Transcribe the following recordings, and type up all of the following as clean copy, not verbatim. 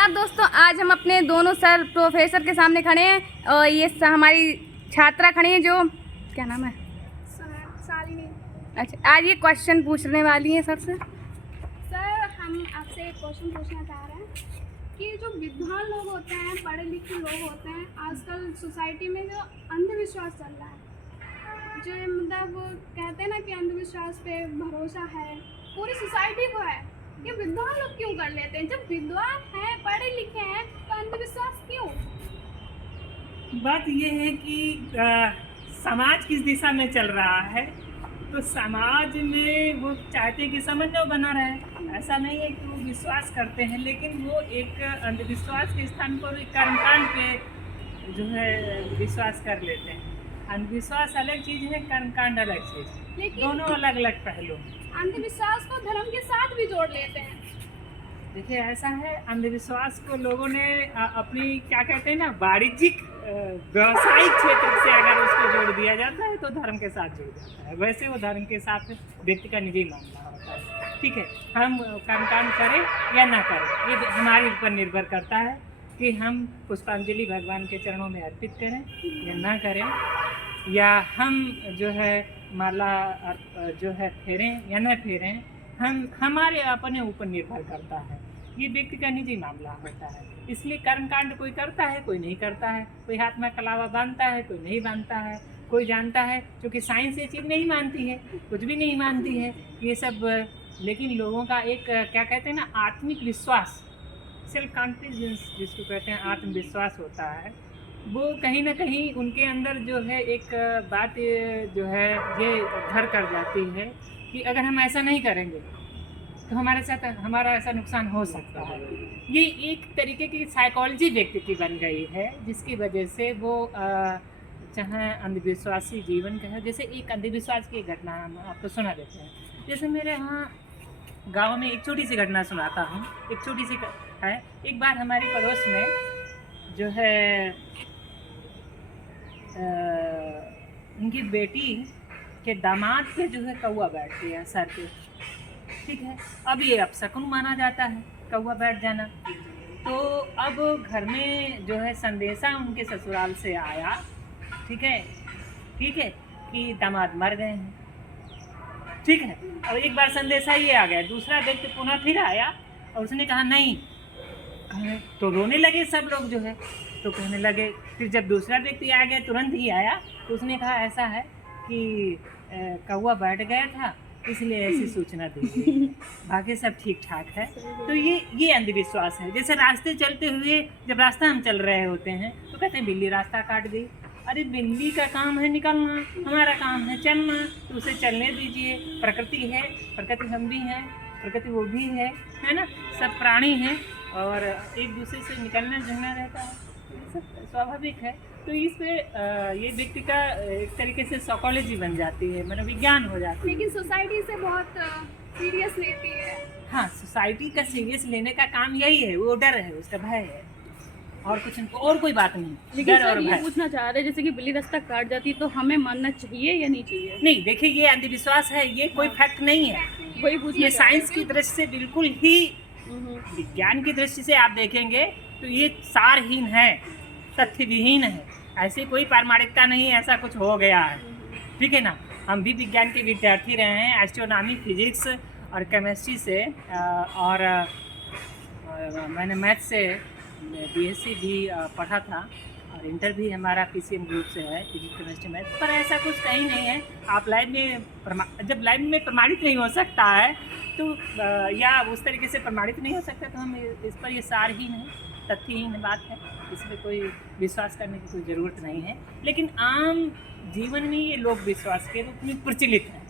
नमस्कार दोस्तों, आज हम अपने दोनों सर प्रोफेसर के सामने खड़े हैं और ये हमारी छात्रा खड़ी है जो क्या नाम है शालिनी। अच्छा, आज ये क्वेश्चन पूछने वाली है सर से। सर, हम आपसे एक क्वेश्चन पूछना चाह रहे हैं कि जो विद्वान लोग होते हैं, पढ़े लिखे लोग होते हैं, आजकल सोसाइटी में जो अंधविश्वास चल रहा है, जो मतलब कहते हैं ना कि अंधविश्वास पे भरोसा है, पूरी सोसाइटी को है, ये विद्वान लोग क्यों कर लेते हैं? जब विद्वान हैं, पढ़े लिखे हैं, तो अंधविश्वास क्यों? बात ये है कि समाज किस दिशा में चल रहा है, तो समाज में वो चाहते हैं कि समन्वय बना रहे। ऐसा नहीं है कि वो विश्वास करते हैं, लेकिन वो एक अंधविश्वास के स्थान पर कर्मकांड पे जो है विश्वास कर लेते हैं। अंधविश्वास अलग चीज़ है, कर्मकांड अलग चीज़, लेकिन दोनों अलग अलग पहलू। अंधविश्वास को धर्म के साथ भी जोड़ लेते हैं। देखिए, ऐसा है, अंधविश्वास को लोगों ने अपनी क्या कहते हैं ना, वाणिज्यिक व्यावसायिक क्षेत्र से अगर उसको जोड़ दिया जाता है तो धर्म के साथ जुड़ जाता है। वैसे वो धर्म के साथ व्यक्ति का निजी मामला होता है। ठीक है, हम कर्मकांड करें या ना करें, ये हमारे ऊपर निर्भर करता है कि हम पुष्पांजलि भगवान के चरणों में अर्पित करें या ना करें, या हम जो है माला जो है फेरें या न फेरें, हमारे अपने ऊपर निर्भर करता है। ये व्यक्ति का निजी मामला होता है। इसलिए कर्मकांड कोई करता है, कोई नहीं करता है। कोई हाथ में कलावा बांधता है, कोई नहीं बांधता है। कोई जानता है, क्योंकि साइंस ये चीज़ नहीं मानती है, कुछ भी नहीं मानती है ये सब। लेकिन लोगों का एक क्या कहते हैं ना, आत्मिक विश्वास, सेल्फ कॉन्फिडेंस जिसको कहते हैं, आत्मविश्वास होता है, वो कहीं ना कहीं उनके अंदर जो है एक बात जो है ये घर कर जाती है कि अगर हम ऐसा नहीं करेंगे तो हमारे साथ हमारा ऐसा नुकसान हो सकता है। ये एक तरीके की साइकोलॉजी व्यक्ति की बन गई है, जिसकी वजह से वो चाहे अंधविश्वासी जीवन का है। जैसे एक अंधविश्वास की घटना हम आपको सुना देते हैं। जैसे मेरे यहाँ गाँव में एक छोटी सी घटना सुनाता हूँ। एक छोटी सी है, एक बार हमारी पड़ोस में जो है उनकी बेटी के दामाद पे जो है कौवा बैठ गया सर पे। ठीक है, अब ये अपशकुन माना जाता है कौवा बैठ जाना। तो अब घर में जो है संदेशा उनके ससुराल से आया, ठीक है, कि दामाद मर गए हैं। ठीक है, अब एक बार संदेशा ये आ गया, दूसरा व्यक्ति पुनः फिर आया और उसने कहा नहीं, तो रोने लगे सब लोग जो है, तो कहने लगे। फिर जब दूसरा व्यक्ति आ गया, तुरंत ही आया, तो उसने कहा ऐसा है कि कौवा बैठ गया था, इसलिए ऐसी सूचना दी गई, बाकी सब ठीक ठाक है। तो ये अंधविश्वास है। जैसे रास्ते चलते हुए, जब रास्ता हम चल रहे होते हैं तो कहते हैं बिल्ली रास्ता काट गई। अरे बिल्ली का काम है निकलना, हमारा काम है चलना, तो उसे चलने दीजिए। प्रकृति है, प्रकृति हम भी हैं, प्रकृति वो भी है ना, सब प्राणी हैं और एक दूसरे से निकलना जुलना रहता है, ये सब स्वाभाविक है। तो इस पे ये व्यक्ति का एक तरीके से साइकोलॉजी बन जाती है, मनोविज्ञान हो जाती है। लेकिन सोसाइटी से बहुत सीरियस लेती है। हाँ, सोसाइटी का सीरियस लेने का काम यही है, वो डर है, उसका भय है, और कुछ और कोई बात नहीं। लेकिन सर ये पूछना चाह रहे हैं, जैसे कि बिल्ली रास्ता काट जाती तो हमें मानना चाहिए या नहीं चाहिए? नहीं, देखिए, ये अंधविश्वास है, ये कोई फैक्ट नहीं है। वही पूछना, ये साइंस की दृष्टि से बिल्कुल ही, विज्ञान की दृष्टि से आप देखेंगे तो ये सारहीन है, तथ्य विहीन है। ऐसी कोई प्रामाणिकता नहीं है ऐसा कुछ हो गया है। ठीक है ना, हम भी विज्ञान के विद्यार्थी रहे हैं, एस्ट्रोनॉमी, फिजिक्स और केमिस्ट्री से, और मैंने मैथ से बीएससी भी पढ़ा था, और इंटर भी हमारा पीसीएम ग्रुप से है, फिजिक्स केमिस्ट्री मैथ। पर ऐसा कुछ कहीं नहीं है। आप लाइफ में जब लाइफ में प्रमाणित नहीं हो सकता है तो या उस तरीके से प्रमाणित नहीं हो सकता, तो हम इस पर ये सारहीन है, तथ्यहीन बात है, इसमें कोई विश्वास करने की कोई ज़रूरत नहीं है। लेकिन आम जीवन में ये लोग विश्वास के रूप में प्रचलित है।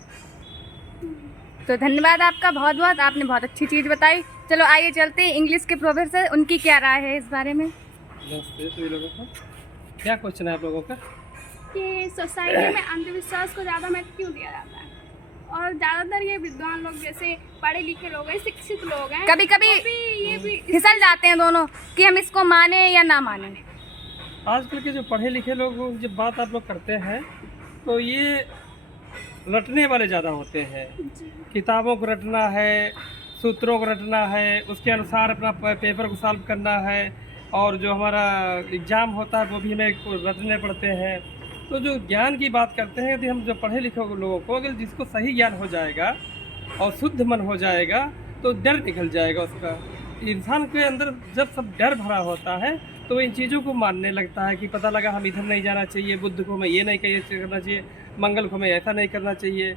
तो धन्यवाद आपका बहुत बहुत, आपने बहुत अच्छी चीज़ बताई। चलो आइए चलते हैं इंग्लिश के प्रोफेसर, उनकी क्या राय है इस बारे में। नमस्ते सभी लोगों को। क्या क्वेश्चन है आप लोगों का? कि सोसाइटी में अंधविश्वास को ज़्यादा महत्व क्यों दिया जाता है, और ज़्यादातर ये विद्वान लोग, जैसे पढ़े लिखे लोग हैं, शिक्षित लोग हैं, कभी कभी ये भी फिसल जाते हैं दोनों कि हम इसको माने या ना माने। आजकल के जो पढ़े लिखे लोग जब बात आप लोग करते हैं तो ये रटने वाले ज़्यादा होते हैं। किताबों को रटना है, सूत्रों को रटना है, उसके अनुसार अपना पेपर को सॉल्व करना है, और जो हमारा एग्ज़ाम होता है वो भी हमें रटने पड़ते हैं। तो जो ज्ञान की बात करते हैं, यदि हम जो पढ़े लिखे लोगों को, अगर जिसको सही ज्ञान हो जाएगा और शुद्ध मन हो जाएगा तो डर निकल जाएगा उसका। इंसान के अंदर जब सब डर भरा होता है तो वो इन चीज़ों को मानने लगता है कि पता लगा हम इधर नहीं जाना चाहिए, बुद्ध को हमें ये नहीं करना चाहिए, मंगल को हमें ऐसा नहीं करना चाहिए।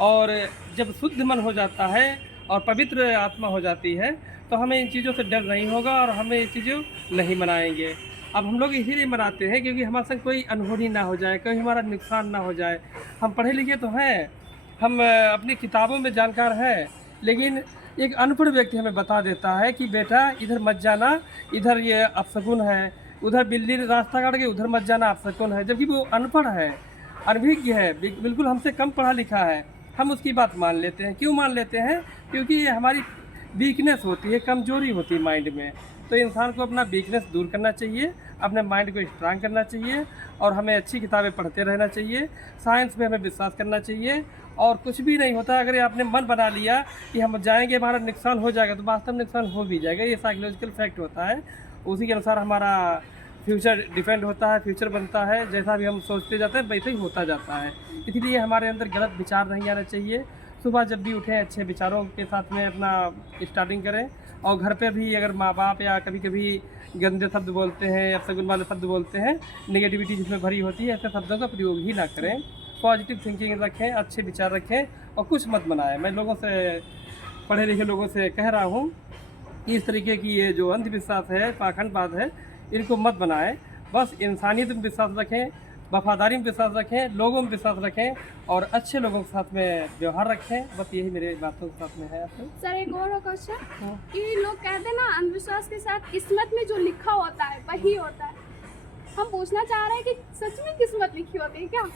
और जब शुद्ध मन हो जाता है और पवित्र आत्मा हो जाती है तो हमें इन चीज़ों से डर नहीं होगा और हमें ये चीज़ों नहीं मनाएंगे। अब हम लोग इसीलिए मनाते हैं क्योंकि हमारे संग कोई अनहोनी ना हो जाए, कोई हमारा नुकसान ना हो जाए। हम पढ़े लिखे तो हैं, हम अपनी किताबों में जानकार हैं, लेकिन एक अनपढ़ व्यक्ति हमें बता देता है कि बेटा इधर मत जाना, इधर ये अपशकुन है, उधर बिल्ली रास्ता काट के उधर मत जाना, अपशकुन है। जबकि वो अनपढ़ है, अनभिज्ञ है, बिल्कुल हमसे कम पढ़ा लिखा है। हम उसकी बात मान लेते हैं। क्यों मान लेते हैं? क्योंकि ये हमारी वीकनेस होती है, कमजोरी होती है माइंड में। तो इंसान को अपना वीकनेस दूर करना चाहिए, अपने माइंड को स्ट्रांग करना चाहिए, और हमें अच्छी किताबें पढ़ते रहना चाहिए। साइंस पे हमें विश्वास करना चाहिए, और कुछ भी नहीं होता। अगर आपने मन बना लिया कि हम जाएंगे, हमारा नुकसान हो जाएगा, तो वास्तव में नुकसान हो भी जाएगा। ये साइकोलॉजिकल फैक्ट होता है। उसी के अनुसार हमारा फ्यूचर डिपेंड होता है, फ्यूचर बनता है। जैसा भी हम सोचते जाते हैं वैसे ही होता जाता है। इसलिए हमारे अंदर गलत विचार नहीं आना चाहिए। सुबह जब भी उठें अच्छे विचारों के साथ में अपना स्टार्टिंग करें, और घर पे भी अगर माँ बाप या कभी कभी गंदे शब्द बोलते हैं या सगुन वाले शब्द बोलते हैं, नेगेटिविटी जिसमें भरी होती है, ऐसे शब्दों का प्रयोग ही ना करें। पॉजिटिव थिंकिंग रखें, अच्छे विचार रखें, और कुछ मत बनाएं। मैं लोगों से, पढ़े लिखे लोगों से कह रहा हूँ कि इस तरीके की ये जो अंधविश्वास है, पाखंडवाद है, इनको मत बनाएं। बस इंसानियत में विश्वास रखें, वफादारी में विश्वास रखें, लोगों में विश्वास रखें, और अच्छे लोगों के साथ में व्यवहार रखें। बस यही मेरे बातों के साथ में है। सर एक और क्वेश्चन, कि लोग कहते हैं ना अंधविश्वास के साथ किस्मत में जो लिखा होता है वही होता है। हम पूछना चाह रहे हैं कि सच में किस्मत लिखी होती है क्या?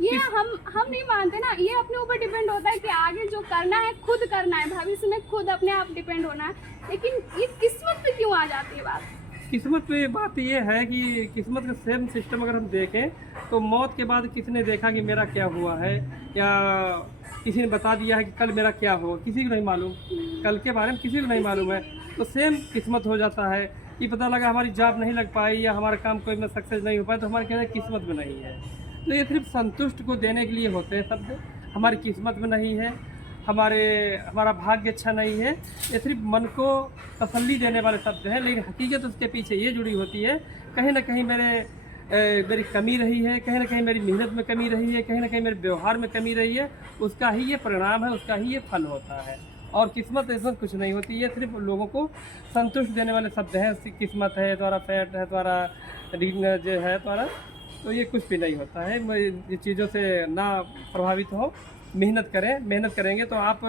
ये हम नहीं मानते ना। ये अपने ऊपर डिपेंड होता है कि आगे जो करना है खुद करना है, भविष्य में खुद अपने आप डिपेंड होना है। लेकिन ये किस्मत पे क्यों आ जाती है बात? किस्मत पे बात ये है कि किस्मत का सेम सिस्टम अगर हम देखें तो मौत के बाद किसने देखा कि मेरा क्या हुआ है, या किसी ने बता दिया है कि कल मेरा क्या हो, किसी को नहीं मालूम। कल के बारे में किसी को नहीं मालूम है। तो सेम किस्मत हो जाता है कि पता लगा हमारी जॉब नहीं लग पाई या हमारा काम कोई में सक्सेस नहीं हो पाया, तो हमारे कहना किस्मत में नहीं है। तो ये सिर्फ संतुष्ट को देने के लिए होते हैं शब्द। हमारी किस्मत में नहीं है, हमारा भाग्य अच्छा नहीं है। ये सिर्फ मन को तसल्ली देने वाले शब्द हैं, लेकिन हकीकत उसके पीछे ये जुड़ी होती है, कहीं ना कहीं मेरी कमी रही है, कहीं ना कहीं मेरी मेहनत में कमी रही है, कहीं ना कहीं मेरे व्यवहार में कमी रही है। उसका ही ये परिणाम है, उसका ही ये फल होता है। और किस्मत ऐसा कुछ नहीं होती। ये सिर्फ लोगों को संतुष्ट देने वाले शब्द हैं। किस्मत है तुम्हारा, फैट है तुम्हारा, जो है तुम्हारा, तो ये कुछ भी नहीं होता है। ये चीज़ों से ना प्रभावित हो, मेहनत करें। मेहनत करेंगे तो आप,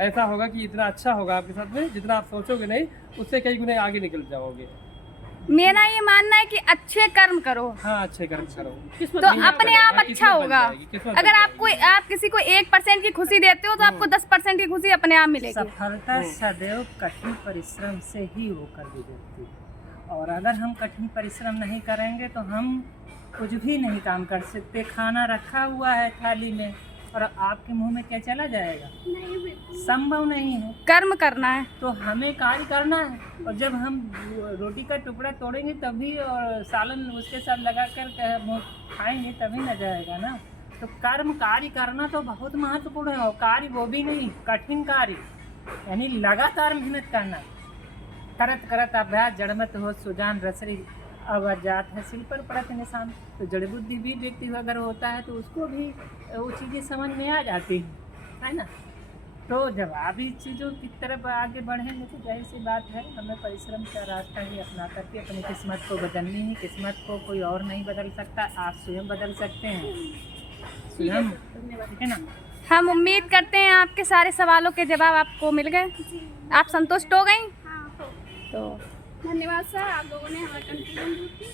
ऐसा होगा कि इतना अच्छा होगा आपके साथ में, जितना आप सोचोगे नहीं उससे कई गुने आगे निकल जाओगे। मेरा ये मानना है कि अच्छे कर्म करो। हाँ, अच्छे कर्म करो तो अपने आप अच्छा होगा। अगर आप किसी को 1% की खुशी देते हो तो आपको 10% की खुशी अपने आप मिलेगी। सफलता सदैव कठिन परिश्रम से ही होकर गुजरती है, और अगर हम कठिन परिश्रम नहीं करेंगे तो हम कुछ भी नहीं काम कर सकते। खाना रखा हुआ है थाली में और आपके मुंह में क्या चला जाएगा? नहीं, संभव नहीं है। कर्म करना है तो हमें कार्य करना है, और जब हम रोटी का टुकड़ा तोड़ेंगे तभी, और सालन उसके साथ लगा कर खाएंगे तभी न जाएगा ना। तो कर्म कार्य करना तो बहुत महत्वपूर्ण है, और कार्य वो भी नहीं, कठिन कार्य, यानी लगातार मेहनत करना। करत करत अभ्यास जड़मत हो सुजान रसरी अवजात है सिल पर पड़त निशान। तो जड़ बुद्धि भी व्यक्ति अगर होता है तो उसको भी वो चीज़ें समझ में आ जाती है ना। तो जब आप इस चीज़ों की तरफ आगे बढ़ेंगे तो जाहिर सी बात है, हमें परिश्रम का रास्ता ही अपना करके अपनी किस्मत को बदलनी है। किस्मत को कोई और नहीं बदल सकता, आप स्वयं बदल सकते हैं, स्वयं। ठीक है ना। हम उम्मीद करते हैं आपके सारे सवालों के जवाब आपको मिल गए। आप संतुष्ट हो गई? हाँ हो। तो धन्यवाद सर, आप लोगों ने हमें कंफ्यूजन दूर की।